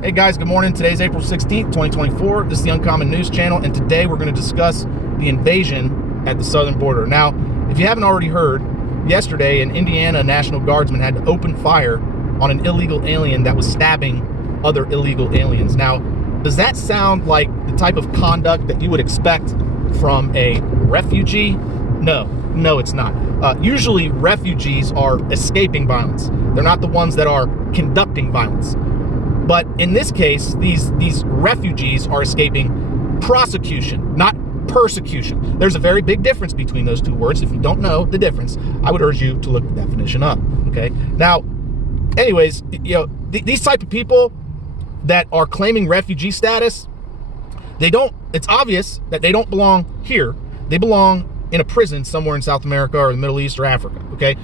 Hey guys, good morning. Today's April 16th, 2024. This is the Uncommon News Channel, and today we're going to discuss the invasion at the southern border. Now, if you haven't already heard, yesterday an Indiana National Guardsman had to open fire on an illegal alien that was stabbing other illegal aliens. Now, does that sound like the type of conduct that you would expect from a refugee? No, it's not. Usually refugees are escaping violence. They're not the ones that are conducting violence. But in this case, these refugees are escaping prosecution, not persecution. There's a very big difference between those two words. If you don't know the difference, I would urge you to look the definition up, okay? Now, anyways, these type of people that are claiming refugee status, it's obvious that they don't belong here. They belong in a prison somewhere in South America or the Middle East or Africa, okay?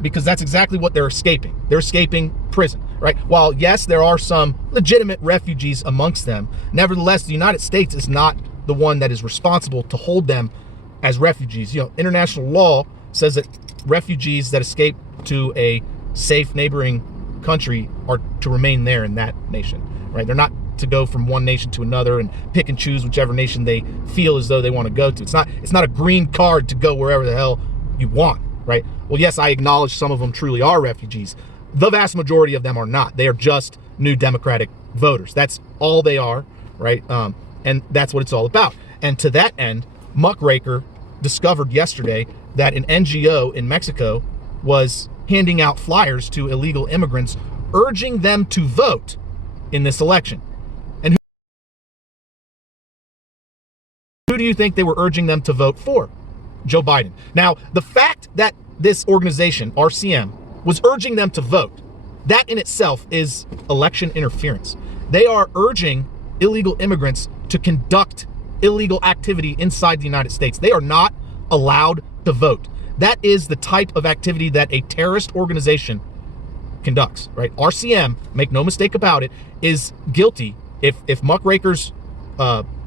Because that's exactly what they're escaping. They're escaping prison, right? While, yes, there are some legitimate refugees amongst them, nevertheless, the United States is not the one that is responsible to hold them as refugees. International law says that refugees that escape to a safe neighboring country are to remain there in that nation, right? They're not to go from one nation to another and pick and choose whichever nation they feel as though they want to go to. It's not a green card to go wherever the hell you want, right? Well, yes, I acknowledge some of them truly are refugees. The vast majority of them are not. They are just new Democratic voters. That's all they are, right? And that's what it's all about. And to that end, Muckraker discovered yesterday that an NGO in Mexico was handing out flyers to illegal immigrants, urging them to vote in this election. And who do you think they were urging them to vote for? Joe Biden. Now, the fact that this organization, RCM, was urging them to vote, that in itself is election interference. They are urging illegal immigrants to conduct illegal activity inside the United States. They are not allowed to vote. That is the type of activity that a terrorist organization conducts, right? RCM, make no mistake about it, is guilty. If Muckraker's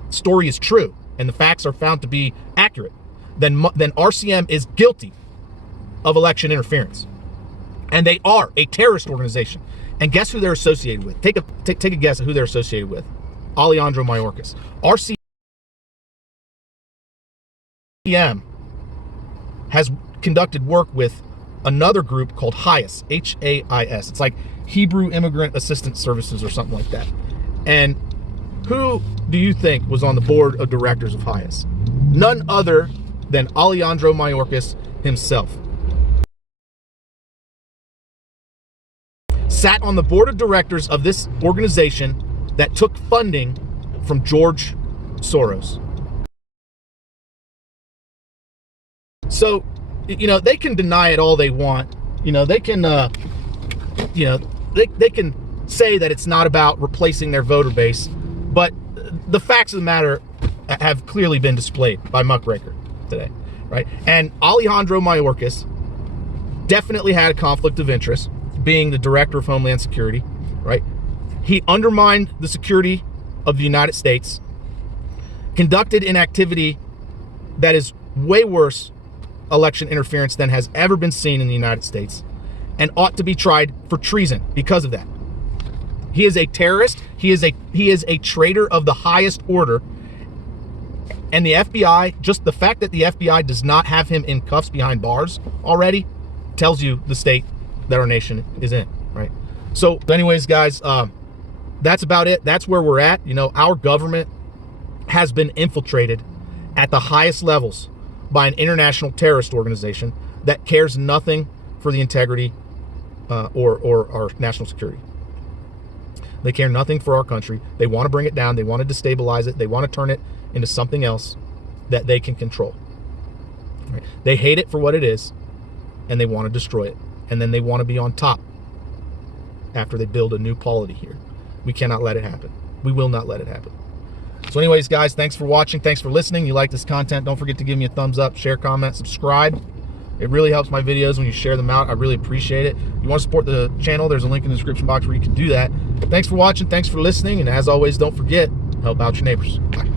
story is true and the facts are found to be accurate, then RCM is guilty of election interference. And they are a terrorist organization. And guess who they're associated with? Take a guess at who they're associated with. Alejandro Mayorkas. RCM has conducted work with another group called HIASS, H-A-I-S. It's like Hebrew Immigrant Assistance Services or something like that. And who do you think was on the board of directors of HIASS? None other than Alejandro Mayorkas himself. Sat on the board of directors of this organization that took funding from George Soros. So, they can deny it all they want. They can, they can say that it's not about replacing their voter base, but the facts of the matter have clearly been displayed by Muckraker today, right? And Alejandro Mayorkas definitely had a conflict of interest, being the director of Homeland Security, right? He undermined the security of the United States, conducted an activity that is way worse election interference than has ever been seen in the United States, and ought to be tried for treason because of that. He is a terrorist. He is a traitor of the highest order. And the FBI, just the fact that the FBI does not have him in cuffs behind bars already, tells you the state that our nation is in, right? So anyways, guys, that's about it. That's where we're at. Our government has been infiltrated at the highest levels by an international terrorist organization that cares nothing for the integrity or our national security. They care nothing for our country. They want to bring it down. They want to destabilize it. They want to turn it into something else that they can control. Right? They hate it for what it is, and they want to destroy it. And then they want to be on top after they build a new polity here. We cannot let it happen. We will not let it happen. So anyways, guys, thanks for watching. Thanks for listening. You like this content, don't forget to give me a thumbs up, share, comment, subscribe. It really helps my videos when you share them out. I really appreciate it. If you want to support the channel, there's a link in the description box where you can do that. Thanks for watching. Thanks for listening. And as always, don't forget, help out your neighbors. Bye.